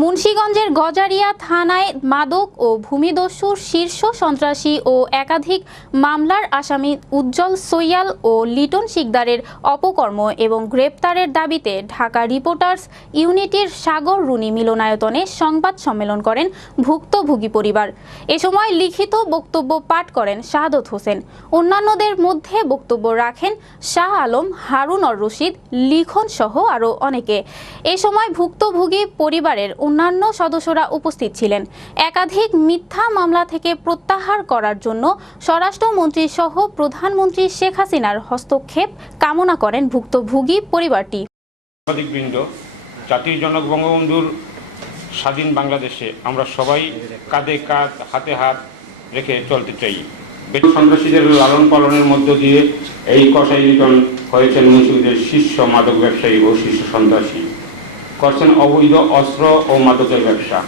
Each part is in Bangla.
মুন্সীগঞ্জের গজারিয়া থানায় মাদক ও ভূমিদস্যুর শীর্ষ সন্ত্রাসী ও একাধিক মামলার আসামি উজ্জ্বল সৈয়াল ও লিটন শিকদারের অপকর্ম এবং গ্রেপ্তারের দাবিতে ঢাকা রিপোর্টার্স ইউনিটির সাগর রুনি মিলনায়তনে সংবাদ সম্মেলন করেন ভুক্তভোগী পরিবার। এ সময় লিখিত বক্তব্য পাঠ করেন শাহাদত হোসেন। অন্যান্যদের মধ্যে বক্তব্য রাখেন শাহ আলম, হারুন অর রশিদ, লিখন সহ আরও অনেকে। এ সময় ভুক্তভোগী পরিবারের অন্যান্য সদস্যরা উপস্থিত ছিলেন। একাধিক মিথ্যা মামলা থেকে প্রত্যাহার করার জন্য স্বরাষ্ট্রমন্ত্রী সহ প্রধানমন্ত্রী শেখ হাসিনার হস্তক্ষেপ কামনা করেন ভুক্তভোগী পরিবারটি। জাতির জনক বঙ্গবন্ধুর স্বাধীন বাংলাদেশে আমরা সবাই কাঁধে কাঁধ, হাতে হাত রেখে চলতে চাই। সন্ত্রাসীদের লালন পালনের মধ্য দিয়ে এই লিটন হয়েছেন মুন্সিগঞ্জের শীর্ষ মাদক ব্যবসায়ী ও শীর্ষ সন্ত্রাসী। করছেন অবৈধ অস্ত্র ও মাদকের ব্যবসা।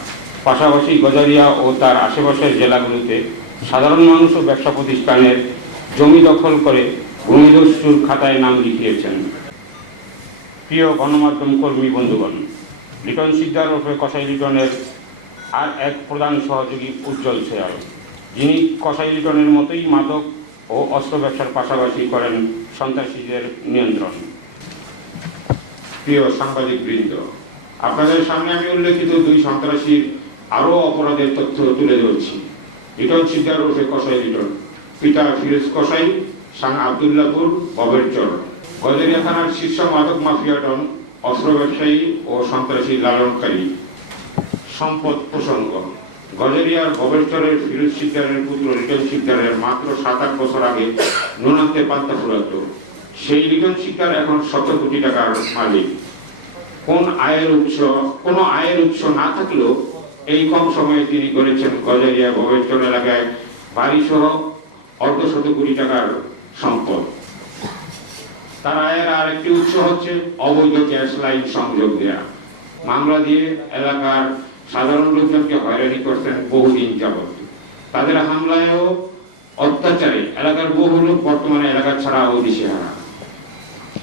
পাশাপাশি গজারিয়া ও তার আশেপাশের জেলাগুলোতে সাধারণ মানুষ ও ব্যবসা প্রতিষ্ঠানের জমি দখল করে ভূমিদস্যুর খাতায় নাম লিখিয়েছেন। প্রিয় গণমাধ্যম কর্মী বন্ধুগণ, লিটন সিকদার ওরফে কসাই লিটনের আর এক প্রধান সহযোগী উজ্জ্বল শেয়াল, যিনি কসাই লিটনের মতোই মাদক ও অস্ত্র ব্যবসার পাশাপাশি করেন সন্ত্রাসীদের নিয়ন্ত্রণ। প্রিয় সাংবাদিক বৃন্দ আপনাদের সামনে আমি উল্লেখিত দুই সন্ত্রাসীর আরও অপরাধের তথ্য তুলে ধরছি। লিটন সিকদার ওরফে কসাই পিতা ফিরোজ সাং আবদুল্লাপুর থানার শীর্ষ মাদক মাফিয়া ডন, অস্ত্র ব্যবসায়ী ও সন্ত্রাসী লালনকারী। সম্পদ প্রসঙ্গ, গজরিয়ার ববেরচরের ফিরোজ সিকদারের পুত্র লিটন সিকদারের মাত্র সাত আট বছর আগে নুনান্তে পান্তা ফুরাত। সেই লিটন সিকদার এখন শত কোটি টাকার মালিক। কোন আয়ের উৎস, কোন আয়ের উৎস না থাকলেও এই কম সময়ে তিনি করেছেন গজারিয়া ববেরচর এলাকায় বাড়ি সহ অর্ধশত কোটি টাকার সম্পদ। তার আয়ের আরেকটি উৎস হচ্ছে অবৈধ গ্যাস লাইন সংযোগ দেয়া। মামলা দিয়ে এলাকার সাধারণ লোকজনকে হয়রানি করছেন বহুদিন যাবৎ। তাদের হামলায়ও অত্যাচারে এলাকার বহু লোক বর্তমানে এলাকা ছাড়া ও দিশেহারা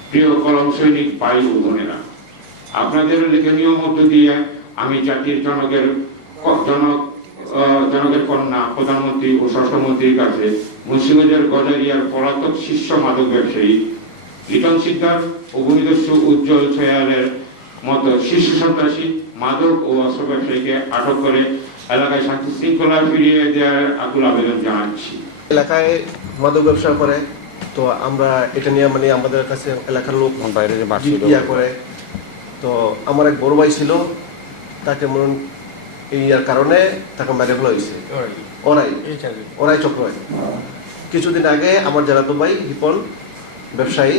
প্রিয় কলম সৈনিক বায়ু বোনেরা আপনাদের লেখনীয় মধ্য দিয়ে। আমি জাতির জনকের জনক জনকের কন্যা প্রধানমন্ত্রী ও স্বরাষ্ট্রমন্ত্রীর কাছে মুন্সিগঞ্জের গজারিয়ার পলাতক শীর্ষ মাদক ব্যবসায়ী লিটন সিকদার ও ভূমিদস্যু উজ্জ্বল ছয়ালের মতো শীর্ষ সন্ত্রাসী মাদক ও অস্ত্র ব্যবসায়ীকে আটক করে এলাকায় শান্তি শৃঙ্খলা ফিরিয়ে দেওয়ার আকুল আবেদন জানাচ্ছি। এলাকায় মাদক ব্যবসা করে তো আমরা এটা নিয়ে মানে আমাদের কাছে এলাকার লোক বাইরে করে তো আমার এক বড় ভাই ছিল তাকে মনে এই ইয়ার কারণে তাকে মেরে ফেলা হয়েছে। ওরাই। ওরাই। চক্র। কিছুদিন আগে আমার জেলাতো ভাই হিপন ব্যবসায়ী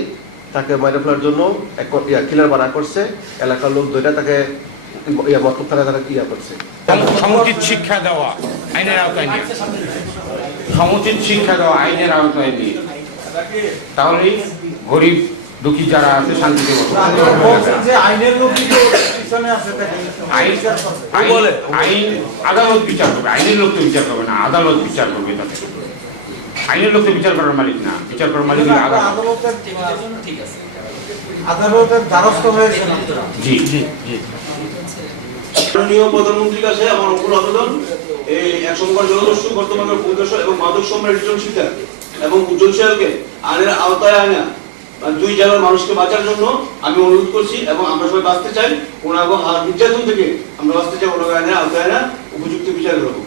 তাকে মেরে ফেলার জন্য এক ইয়া কিলার বাড়া করছে। এলাকার লোক ধরে তাকে ইয়া মতলব তারা তারা ইয়া করছে। সমুচিত শিক্ষা দেওয়া আইনের আওতায় নিয়ে। সমুচিত শিক্ষা দেওয়া আইনের আওতায় নিয়ে। তাহলেই গরিব দুঃখী যারা আছে শান্তিতে আইন আদালত বিচার করবে। আইনের লোক তো বিচার করবে না আদালত বিচার করবে তাদের। আইনের লোক তো বিচার করার মালিক না। বিচার করার মালিক আদালতের আদালতের দ্বারস্থ হয়েছে না? জি। জি জি। মাননীয় প্রধানমন্ত্রীর কাছে আমার আবেদন এই একশঙ্কর জলদস্যু বর্তমানের ভূমিদস্যু এবং মাদক সম্রাট শিকার এবং উজ্জ্বল শেয়ালকে আইনের আওতায় আনা। দুই জেলার মানুষকে বাঁচার জন্য আমি অনুরোধ করছি এবং আমরা সবাই বাঁচতে চাই ওনাকে নির্যাতন থেকে আমরা বাঁচতে চাই ওনাকে আওতায় না উপযুক্ত বিচার করব